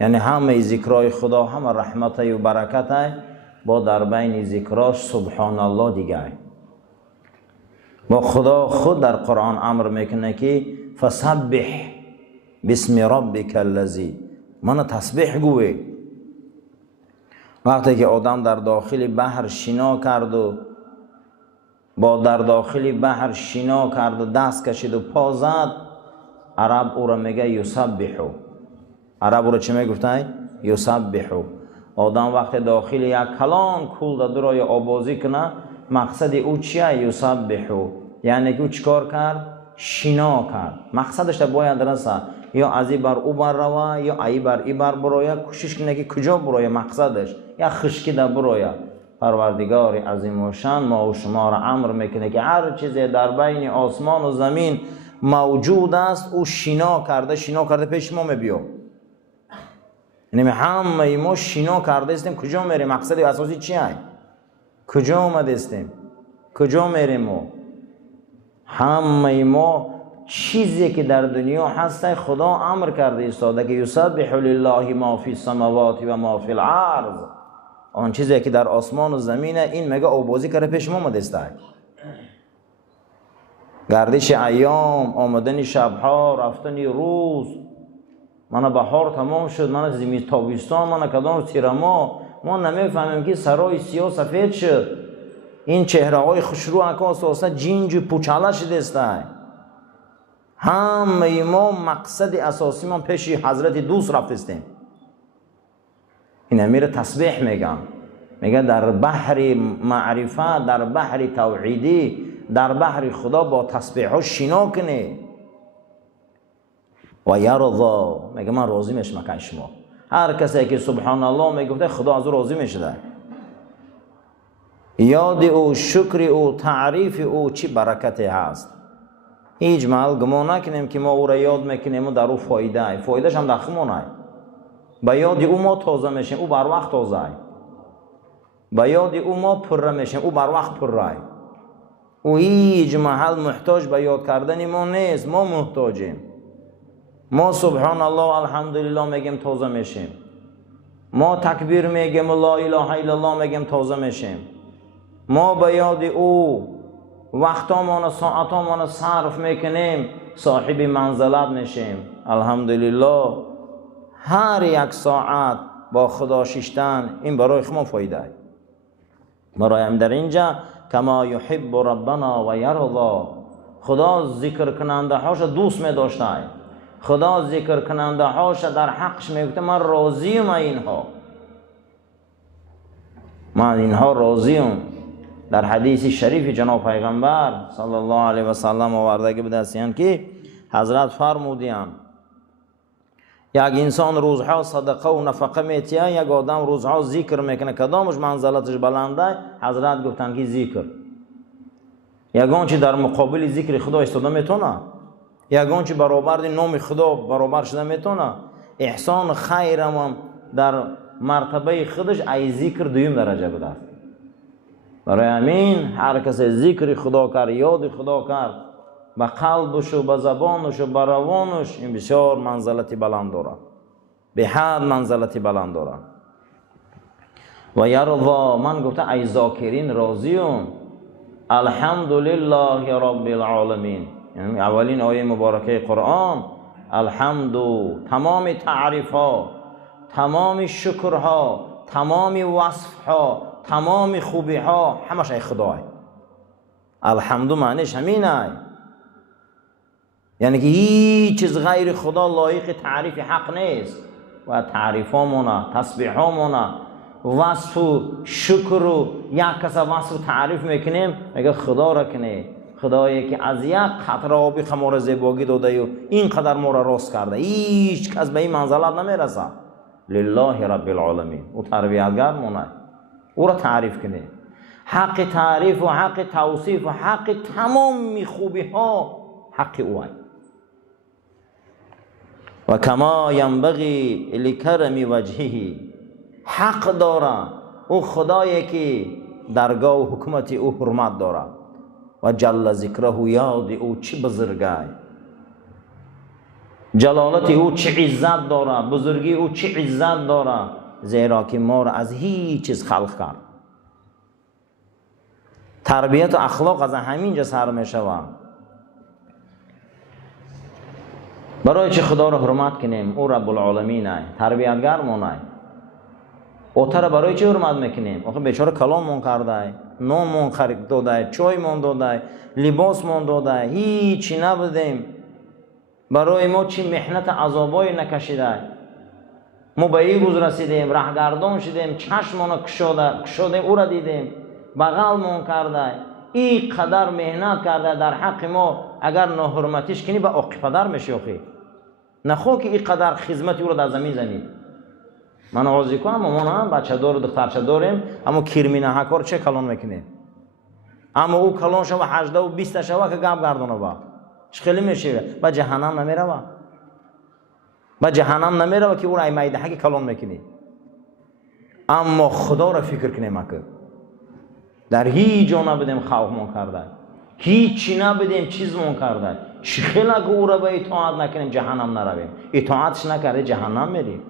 یعنی همه ذکرای خدا همه رحمت و برکت با در بین ذکراش سبحان الله دیگه. با خدا خود در قرآن امر میکنه که فسبح بسم ربک الذی، من تسبیح گوی. وقتی که آدم در داخل بحر شنا کرد و با در داخل بحر شنا کرد و دست کشید و پا زد، عرب او را میگه یسبحو. عرب او را چی میگفتن؟ یسبحو. آدم وقتی داخل یک کلان کول در روی آبازی کنه، مقصد او چیه؟ یسبحو، یعنی که او چیکار کرد؟ شنا کرد. مقصدش تا باید رسه، یا از این بر او بر روه یا ای بر ای بر برویه، کوشش کنه که کجا برویه مقصدش، یا خشکی در برویه. پروردگار عظیم و شان ما و شما را امر میکنه که هر چیزی در بین آسمان و زمین موجود است او شنا کرده پیش ما میبیو. یعنی همه ما شنا کرده استیم، کجا میریم؟ مقصد اساسی چی هست؟ کجا آمده استیم؟ کجا میریم؟ ما همه ما چیزی که در دنیا هست خدا امر کرده ایستاده که یسبح لله ما فی السماوات و ما فی الارض. آن چیزی که در آسمان و زمینه این میگه آبازی کرده پیش ما آمده است. گردش ایام، آمدن شبها، رفتن روز. من بهار تمام شد، من زمین تابستان، من کدام تیر ما نمیفهمیم که سرای سیاه سفید شد. این چهره های خوشرو اساسا جینج و پوچاله شده است. همه ما مقصد اساسی ما پیش حضرت دوست رفتیم. این امیر تسبیح میگه در بحر معرفت، در بحر توحیدی، در بحر خدا با تسبیح ها شنا کنی. و یرضا، میگه من راضی میشم که شما. هر کسی که سبحان الله میگفته خدا از او راضی میشه. یاد او، شکر او، تعریف او چی برکتی هست. هیچ محل گمان نکنیم که ما او را یاد میکنیم و در او فایدهش هم دخمونه. با یاد او ما تازه میشیم، او بر وقت تازه. با یاد او ما پره میشیم، او بر وقت پره. او هیچ محل محتاج به یاد کردن ما نیست، ما محتاجیم. ما سبحان الله الحمدلله میگیم تازه میشیم. ما تکبیر میگیم لا اله الا الله میگیم تازه میشیم. ما به یاد او وقتامان ساعتامان صرف میکنیم، صاحب منزلت میشیم. الحمدلله هر یک ساعت با خدا ششتن این برای خما فایده. برایم در اینجا کما یحب ربنا و یرضا، خدا ذکر کننده هاش دوست می داشته. خدا ذکر کننده هاش در حقش میگفته من راضیم اینها، من اینها راضیم. در حدیث شریف جناب پیغمبر صلی الله علیه و سلم آوردگی بدستیان که حضرت فرمودیان یک انسان روزها صدقه و نفقه میتیه، یک آدم روزها ذکر میکنه، کدامش منزلتش بلنده؟ حضرت گفتن که ذکر. یگان چی در مقابل ذکر خدا ایستاده میتونه، یگان چی برابر نام خدا برابر شده میتونه. احسان خیرم در مرتبه خودش ای ذکر دویم درجه بده. برای همین هر کسی ذکر خدا کرد، یاد خدا کرد، به قلبش و به زبانش و به روانش، این بسیار منزلتی بلند داره، به حد منزلتی بلند داره. و یرضا، من گفته ای ذاکرین راضیون. الحمدلله رب العالمین، یعنی اولین آیه مبارکه قرآن. الحمد، تمام تعریف ها، تمام شکر ها، تمام وصف ها، تمام خوبی ها همش ای خدای. الحمد معنیش همینه، یعنی که هیچ چیز غیر خدا لایق تعریف حق نیست. و تعریف هامونه، تسبیح هامونه، وصف و شکر و یک کس وصف و تعریف میکنیم، میگه خدا را کنه، خدایی که از یک قطره آبی ما را زیبایی داده و اینقدر ما را راست کرده. هیچ کس به این منزلت نمیرسه. لله رب العالمین، او تربیتگر مونه، او را تعریف کنه. حق تعریف و حق توصیف و حق تمام خوبی ها حق او هست. و کما ینبغی لکرم وجهه، حق داره او خدایی که درگاه و حکمت او حرمت داره. و جل ذکره، یاد او چی بزرگه. جلالت او چه عزت داره، بزرگی او چه عزت داره، زیرا که ما را از هیچ چیز خلق کرد. تربیت و اخلاق از همینجا سر می شود. برای چه خدا را حرمت کنیم؟ او رب العالمین است، تربیتگر مون است. اوتر برای چه حرمت میکنیم؟ آخه بیچاره کلاممون کرده، نونمون خرید داده، چایمون داده، لباسمون داده، هیچی نبودیم. برای ما چی محنت عذابای نکشیده. ما به این روز رسیدیم، رهگردان شدیم، چشممون کشاده او را دیدیم، بغلمون کرده، این قدر محنت کرده در حق ما. اگر ناحرمتیش کنی به عاق پدر میشی. آخه نخوا که این قدر خدمت او را در زمین زنی. من آغازی کنم ما هم بچه دار و دخترچه داریم، اما کرمینه هکار چه کلان میکنه؟ اما او کلان شو 18 و 20 شو که گپ گردونه با چه خیلی میشه با جهنم نمیره. با جهنم نمیره که او را ای میده که کلان میکنی. اما خدا را فکر کنیم که در هیچ جا نبودیم خوفمون کرده، هیچی نبودیم چیزمون کرده. چه خیلی که او را به اطاعت نکنیم جهنم نرویم. اطاعتش نکرده جهنم میریم.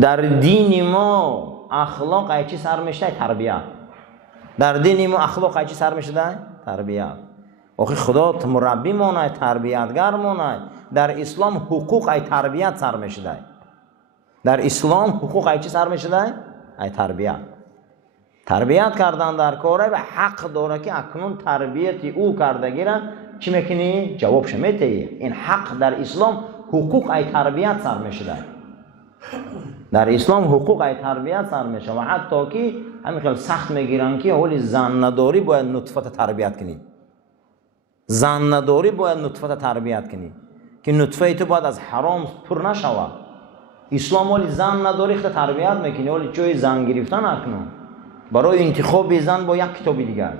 در دین ما اخلاق ای چی سر میشته؟ تربیت. در دین ما اخلاق ای چی سر میشته؟ تربیت. آخه خدا مربی مونه، تربیتگر مونه. در اسلام حقوق ای تربیت سر میشده. در اسلام حقوق ای چی سر میشده؟ ای تربیت. تربیت کردن در کاره و حق داره که اکنون تربیت او کردگی را چی میکنی؟ جوابش میدهی. این حق در اسلام حقوق ای تربیت سر میشده. در اسلام حقوق ای تربیت سر میشه و حتی که همین خیلی سخت میگیرن که حالی زن نداری باید نطفت تربیت کنی. زن نداری باید نطفت تربیت کنی که نطفه تو باید از حرام پر نشوه. اسلام حالی زن نداری خیلی تربیت میکنی. حالی چوی زن گرفتن اکنون برای انتخاب زن با یک کتابی دیگر،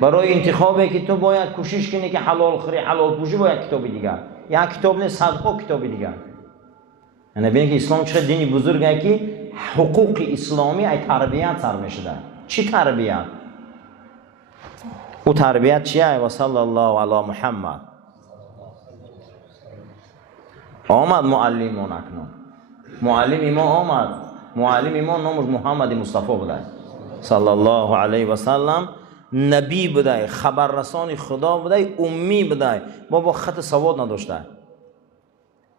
برای انتخابی که تو باید کوشش کنی که حلال خوری حلال پوشی با یک کتابی دیگر، یک کتاب نه صدها کتابی دیگر. یعنی ببینید که اسلام چه دینی بزرگه که حقوق اسلامی ای تربیت سر میشده. چی تربیت؟ او تربیت چیه؟ و صلی الله علی محمد. آمد معلمون اکنون. معلم ما آمد. معلم ما نامش محمد مصطفی بوده صلی الله علیه و سلم. نبی بوده، خبررسان خدا بوده، امی بوده، با خط سواد نداشته.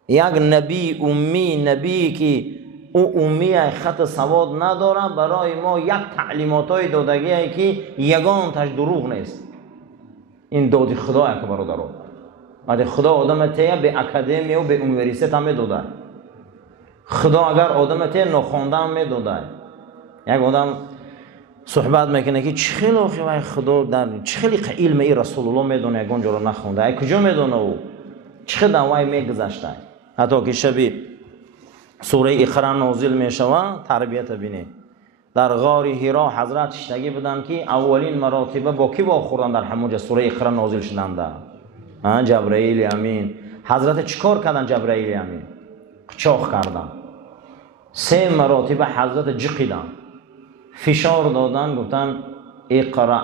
یک نبی امی، نبی که او امی خط سواد نداره، برای ما یک تعلیماتای دادگی که یگان تاش دروغ نیست. این دادی خدا که برادران. بعد خدا آدم تیه به اکادمی و به اونیورسیته هم میداده. خدا اگر آدم تیه نخونده هم میداده. یک آدم صحبت میکنه که چه خیلی آخی خدا در چه خیلی علم ای رسول الله میدونه یگان جا رو نخونده. ای کجا میدونه او؟ چه خیلی دوای میگذشته. حتی که شبی سوره اقرا نازل میشوه تربیت بینی. در غار حرا حضرت شتگی بودن که اولین مراتبه با کی خوردن در همونجا سوره اقرا نازل شدند. جبرائیل امین. حضرت چیکار کردن؟ جبرائیل امین قچاق کردن. 3 مراتبه حضرت جقیدن، فشار دادن، گفتن اقرا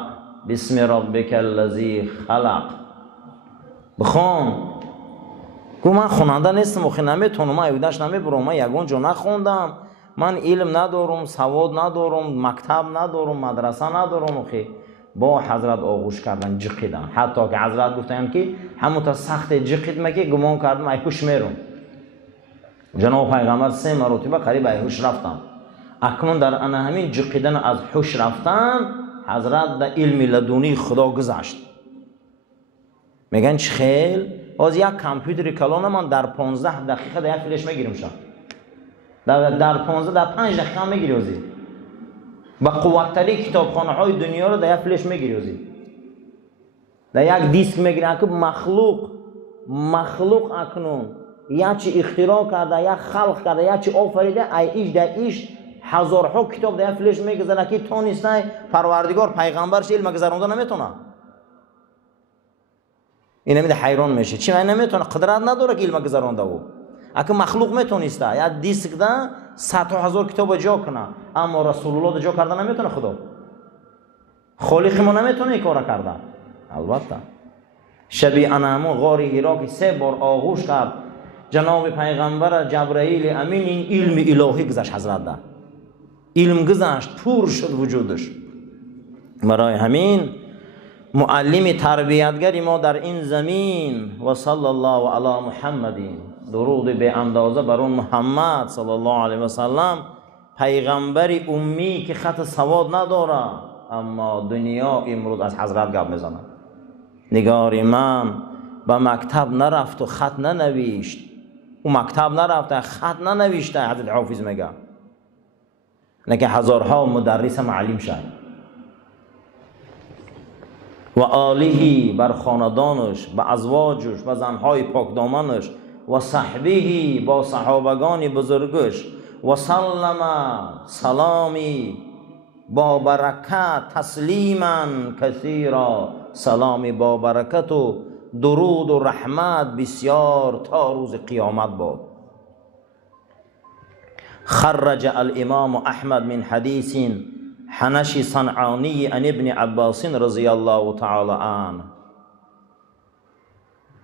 بسم ربک الذی خلق، بخون. گفت من خواننده نیستم، آخه نمیتونم، من ایودش نمیبرم، من یگان جا نخوندم، من علم ندارم، سواد ندارم، مکتب ندارم، مدرسه ندارم. آخه با حضرت آغوش کردن، جقیدن. حتی که حضرت گفتن که همون تا سخت جقید مگه گمان کردم ایهوش میرم. جناب پیغمبر 3 مرتبه قریب ایهوش رفتم. اکنون در ان همین جقیدن از هوش رفتن حضرت در علم لدونی خدا گذشت. میگن چه خیل از یک کامپیوتر کلان من در 15 دقیقه در یک فلش میگیرم شد. در 15 در 5 دقیقه میگیری ازی. با قوت‌ترین کتابخانه های دنیا رو در یک فلش میگیری ازی. در یک دیسک میگیری که مخلوق اکنون یا چی اختراع کرده، یا خلق کرده، یا چی آفریده، ایش در ایش هزارها کتاب در یک فلش میگذاره که تو نیسته پروردگار پیغمبرش علم گذرونده نمیتونه. این نمیده حیران میشه چی من نمیتونه، قدرت نداره که علم گذرونده او. اگه مخلوق میتونسته یا دیسک ده 100,000 کتاب جا کنه، اما رسول الله جا کرده نمیتونه. خدا خالق ما نمیتونه این کارا کرده. البته شبی انامو غار هیرا که 3 بار آغوش کرد جناب پیغمبر جبرائیل امین، این علم الهی گذشت حضرت ده، علم گذشت، پر شد وجودش. برای همین معلم تربیتگری ما در این زمین و صلی الله علی محمدین، درود به اندازه بر اون محمد صلی الله علیه و سلم، پیغمبر امی که خط سواد نداره اما دنیا امروز از حضرت گپ میزنه. نگار من به مکتب نرفت و خط ننوشت، او مکتب نرفته خط ننوشته، حضرت حافظ میگه، نه که هزارها مدرس معلم شد. و آله بر خاندانش، به ازواجش، به زنهای پاکدامنش، و صحبه با صحابگان بزرگش، و سلم سلامی با برکت، تسلیما کثیرا سلامی با برکت و درود و رحمت بسیار تا روز قیامت باد. خرج الامام احمد من حدیث حنش صنعانی عن ابن عباس رضی الله تعالی عنه.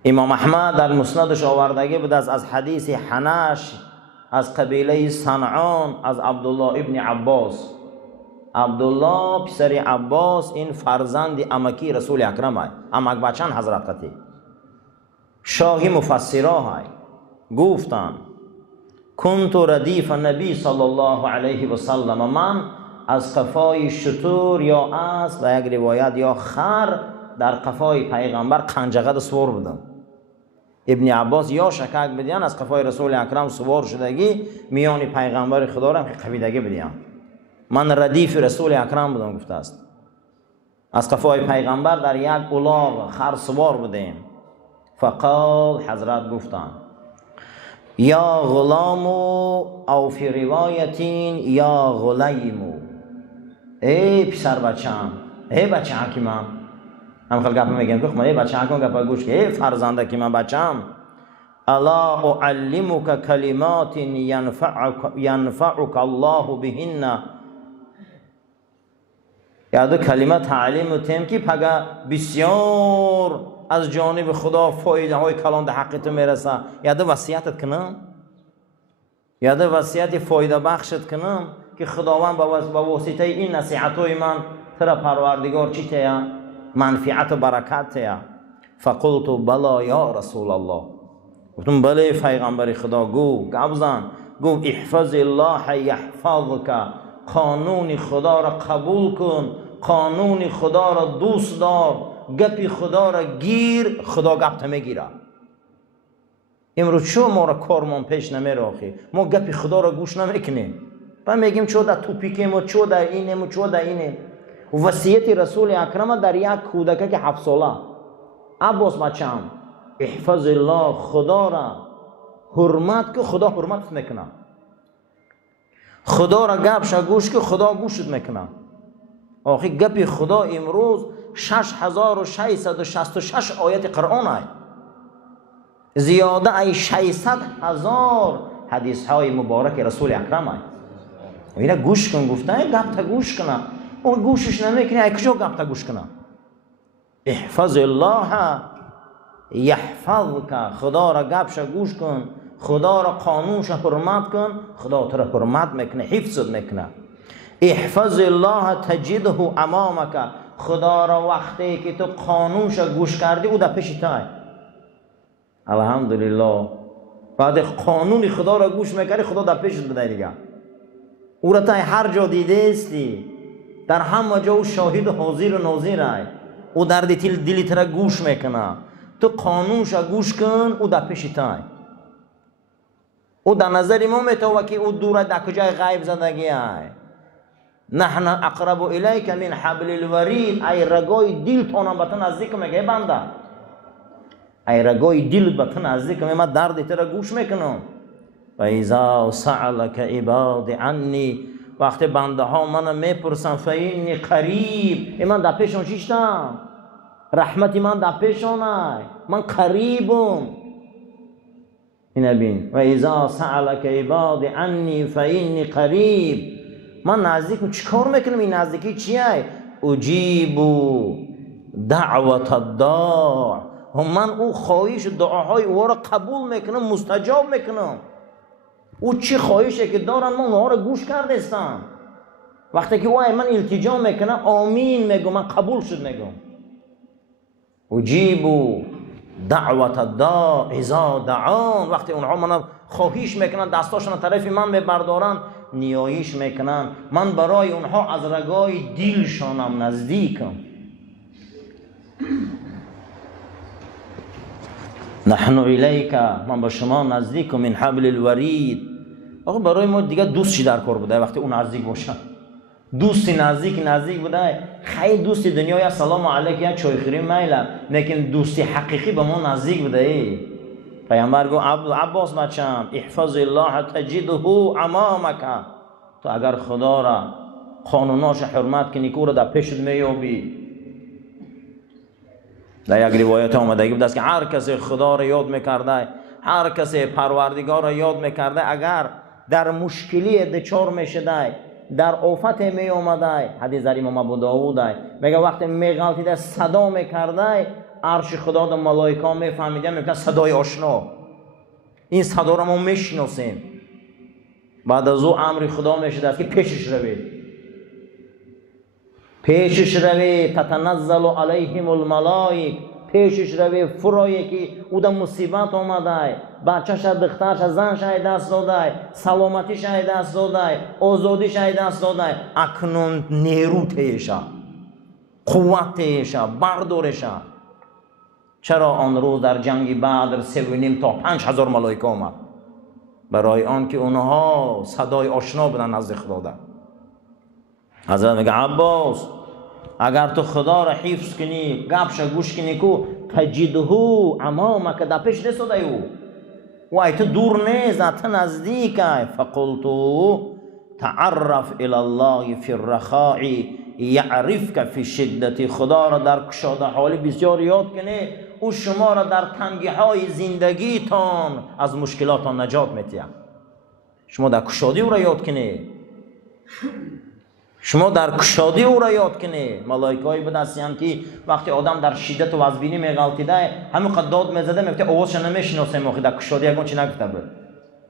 امام احمد در مسندش آوردگی بود از حدیث حنش از قبیله صنعان از عبدالله ابن عباس. عبدالله پسر عباس این فرزند امکی رسول اکرم های، امک بچن حضرت قطی شاهی مفسرا های گفتن کنت ردیف نبی صلی الله علیه و سلم، من از قفای شتور یا اسب و یک روایت یا خر در قفای پیغمبر قنجقد سوار بودم. ابن عباس یا شکک بدیان از قفای رسول اکرم سوار شدگی میان پیغمبر خدا را قویدگی بدیان. من ردیف رسول اکرم بودم گفته است، از قفای پیغمبر در یک الاغ خر سوار بودیم. فقال حضرت گفتن یا غلامو او فی روایتین یا غلیمو، ای پسر بچم، ای بچه حکیمم. هم خلق گپ میگن که ای بچه حکیم گپ گوش که ای فرزنده که من بچم. الا اعلمک کلمات ینفعک الله بهن، یادو کلمه تعلیم تیم که پگه بسیار از جانب خدا فایده های کلان در حق تو میرسه. یادو وصیتت کنم، یادو وصیت فایده بخشت کنم که خداوند با واسطه این نصیحت های من ترا پروردگار چی تیا منفعت و برکت تیا. فقلت بلا یا رسول الله، گفتم بله پیغمبر خدا. گفت احفظ الله یحفظک، قانون خدا را قبول کن، قانون خدا را دوست دار، گپی خدا را گیر، خدا گپ میگیره. امروز چو ما را کارمون پیش نمیره آخی، ما گپی خدا را گوش نمیکنیم و میگیم چو در توپیکیم و چو در اینیم و چو در اینیم. وصیت رسول اکرم در یک کودکه که 7 ساله، عباس بچم احفظ الله، خدا را حرمت که خدا حرمت میکنه، خدا را گپش گوش که خدا گوشت میکنه. آخی گپ خدا امروز 6666 آیت قرآن های، زیاده ای 600,000 حدیث های مبارک رسول اکرم های. اینا گوش کن، گفته گپ تا گوش کنه، او گوشش نمیکنه، ای کجا گپ تا گوش کنه. احفظ الله یحفظک، خدا را گپش گوش کن، خدا را قانونش حرمت کن، خدا تو را حرمت میکنه، حفظت میکنه. احفظ الله تجده امامک، خدا را وقتی که تو قانونش گوش کردی او در پیش توی. الحمدلله بعد قانون خدا را گوش میکردی خدا در پیشت بده دیگه. او را تا هر جا دیده استی، در همه جا او شاهد و حاضر و ناظر ای، او در دلی تر گوش میکنه. تو قانونش گوش کن، او در پیش توی. او در نظر ما میتوه که او دور در کجای غیب زندگی ای. نحن اقرب الیک من حبل الورید، ای رگای دل تونم به تو نزدیک میگه بنده، ای رگای دل به تو نزدیک میگه، من درد تو را گوش میکنم. و اذا سألک عباد عنی، وقتی بنده ها من میپرسن فینی قریب، من در پیشون چیشتم، رحمتی من در پیشونه، من قریبم. این بین و اذا سألک عباد عنی فینی قریب، من نزدیکم. چیکار میکنم؟ این نزدیکی چیه؟ اجیبو دعوت الداع، من او خواهش دعاهای او را قبول میکنم، مستجاب میکنم. او چی خواهشه که دارن من اونها را گوش کرده استم. وقتی که او من التجا میکنم آمین میگم، من قبول شد میگم. اجیبو دعوت الداع اذا دعان، وقتی اونها من خواهش میکنن دستاشون طرف من میبردارن نیایش میکنن، من برای اونها از رگای دلشانم نزدیکم. نحن الیک، من با شما نزدیکم، من حبل الورید. آقا برای ما دیگه دوست چی در کار بوده وقتی اون نزدیک باشه؟ دوستی نزدیک بوده. خیلی دوستی دنیا یا سلام علیک یا چای خیری میله، لیکن دوستی حقیقی به ما نزدیک بوده. پیامبر گفت عباس بچم احفظ الله تجده امامک، تو اگر خدا را قانوناش حرمت کنی که او را در پیشت میابی. در یک روایت آمدگی بوده است که هر کسی خدا را یاد میکرده، هر کسی پروردگار را یاد میکرده، اگر در مشکلی دچار میشده، در آفت می اومده، حدیث در امام ابو داوود میگه وقتی میغلطیده صدا میکرده، عرش خدا و ملائکه میفهمیدن، میگن صدای آشنا، این صدا را ما میشناسیم. بعد از او امر خدا میشده که پیشش روی تتنزل علیهم الملائک، پیشش روی فرایی که او در مصیبت آمده، بچه‌ش دخترش زنش دست داده، سلامتیش دست داده، آزادیش دست داده، اکنون نیرو تیشه، قوت تیشه، بردارشه. چرا آن روز در جنگ بدر 3.5 تا 5,000 ملائکه آمد؟ برای آن که اونها صدای آشنا بدن نزد خدا. حضرت میگه عباس اگر تو خدا را حفظ کنی، گپش گوش کنی کو تجده امامک، در پیش نستاده او و ای تو دور نیست، تو نزدیکه. فقلتو تعرف الی الله فی الرخاء یعرفک فی الشدة، خدا را در کشاده حالی بسیار یاد کنی، او شما را در تنگی های زندگیتان از مشکلاتان نجات میتید. شما در کشادی او را یاد کنی، شما در کشادی او را یاد کنی. ملائکه‌ای به دستیان که وقتی آدم در شدت و وزبینی میغلطیده، همین قد داد میزده، میگه آوازش نمیشناسه، موقع در کشادی یگان چی نگفته بود،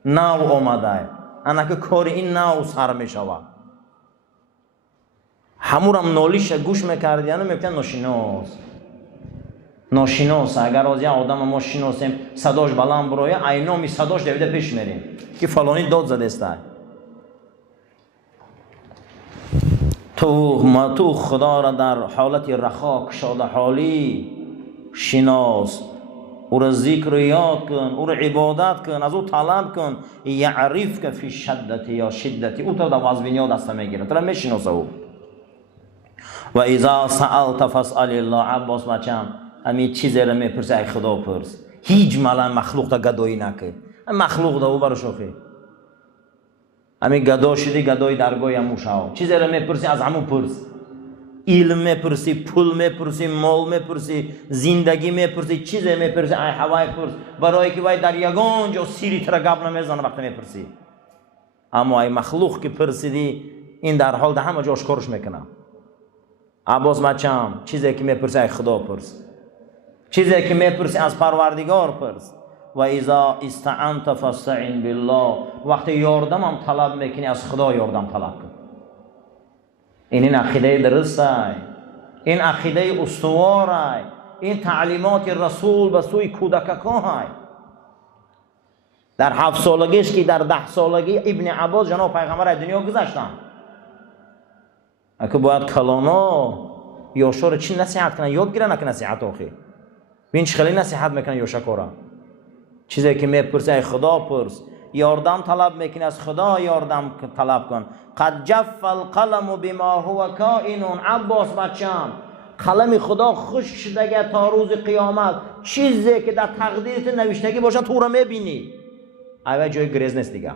نو آمده، انا که کار این نو سر میشوه. همورم نالیش گوش میکردیانو میگه ناشناس. اگر از یه آدم ما شناسیم صداش بلند برایه، اینامی صداش دویده پیش میریم که فلانی داد زده است. تو خدا را در حالت رخا کشاده حالی شناس، او را ذکر یاد کن، او را عبادت کن، از او طلب کن. یعرف که فی شدتی یا شدتی، او تو در وزبینی ها دسته میگیره، تو را میشناسه او. و اذا سألت فاسأل الله. عباس بچم همین چیزی را میپرسی ای خدا پرس، هیچ مخلوق تا گدایی نکن. مخلوق دا او برو شوخی، همین گدا شدی گدای درگاه همون شو. چیزی را میپرسی از همون پرس، علم میپرسی، پول میپرسی، مال میپرسی، زندگی میپرسی، چیزی میپرسی ای هوای پرس، برای که وای در یگان جا سیری تر گپ نمیزنه وقتی میپرسی. اما ای مخلوق که پرسیدی این در حال ده همه جا آشکارش میکنه. عباس بچم چیزی که میپرسی ای خدا پرس، چیزی که میپرسی از پروردگار پرس. و اذا استعنت فاستعن بالله، وقتی یاردم هم طلب میکنی از خدا یاردم طلب کن. این عقیده درسته، این عقیده استواره، این تعلیمات رسول به سوی کودکان. در 7 سالگیش که در 10 سالگی ابن عباس جناب پیغمبر دنیا گذاشتن، اگه باید کلانا یاشا رو چی نصیحت کنن، یاد گیرن که نصیحت آخی بین چه خیلی نصیحت میکنن یاشا کارا. چیزی که میپرسی ای خدا پرس، یاردم طلب میکنی از خدا یاردم طلب کن. قد جف القلم بما هو کائن. عباس بچم قلم خدا خشک شده تا روز قیامت، چیزی که در تقدیرت نوشتگی باشه تو را میبینی. اوه جای گریز نیست دیگه.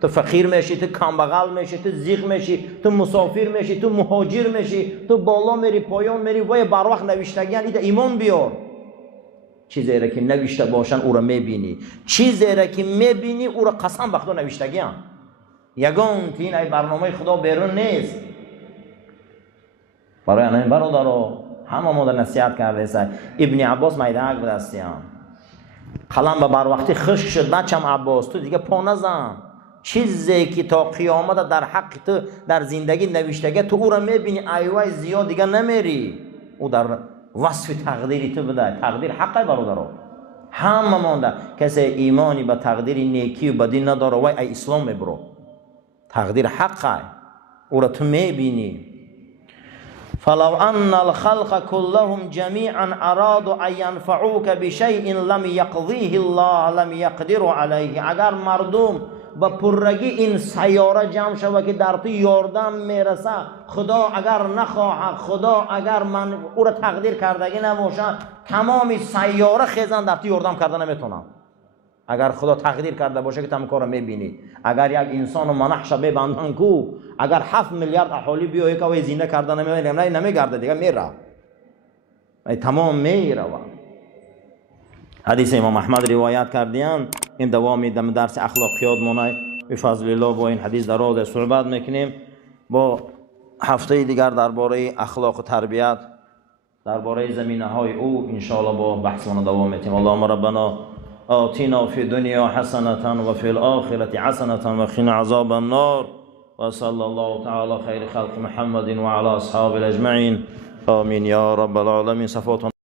تو فقیر میشی، تو کمبغل میشی، تو زیغ میشی، تو مسافر میشی، تو مهاجر میشی، تو بالا میری پایان میری، وای بر وقت نوشتگی ایده ایمان بیار. چیزی را که نوشته باشن او را میبینی، چیزی را که میبینی او را قسم به خدا نوشتگی هم. یگان این ای برنامه خدا بیرون نیست. برای این برادرها همه ما در نصیحت کرده است. ابن عباس میدهک به دستیان قلم به بر وقتی خشک شد. بچم عباس تو دیگه پا نزن، چیزی که تا قیامت در حق تو در زندگی نوشتگی تو او را میبینی ایوای زیاد دیگه نمیری، او در وصف تقدیری تو بده. تقدیر حقه برادرها، همه مانده. کسی ایمانی به تقدیر نیکی و بدی نداره وای ای اسلام میبرو، تقدیر حقه، او را تو میبینی. فلو ان الخلق كلهم جميعا ارادوا ان ينفعوك بشيء لم يقضيه الله لم يقدروا عليه. اگر مردم با پرگی این سیاره جمع شود که در تو یاردم میرسه، خدا اگر نخواه، خدا اگر من او را تقدیر کردگی نباشه، تمام سیاره خیزن در تو یاردم کرده نمیتونم. اگر خدا تقدیر کرده باشه که تمام کار رو میبینی. اگر یک انسان منحشه ببندن کو، اگر 7 میلیارد اهالی بیایی که وی زنده کرده نمیگرده دیگه، میره تمام میره. حدیث امام احمد روایت کردیم. این دوامی در درس اخلاقیات مونه بفضل الله با این حدیث دراز صحبت میکنیم. با هفته دیگر درباره اخلاق و تربیت درباره زمینه های او ان شاء الله با بحثمون دوام میتیم. اللهم ربنا آتنا فی الدنیا حسنة و فی الآخرة حسنة و قنا عذاب النار و صلی الله تعالی خیر خلق محمد و علی اصحاب اجمعین آمین یا رب العالمین. صفات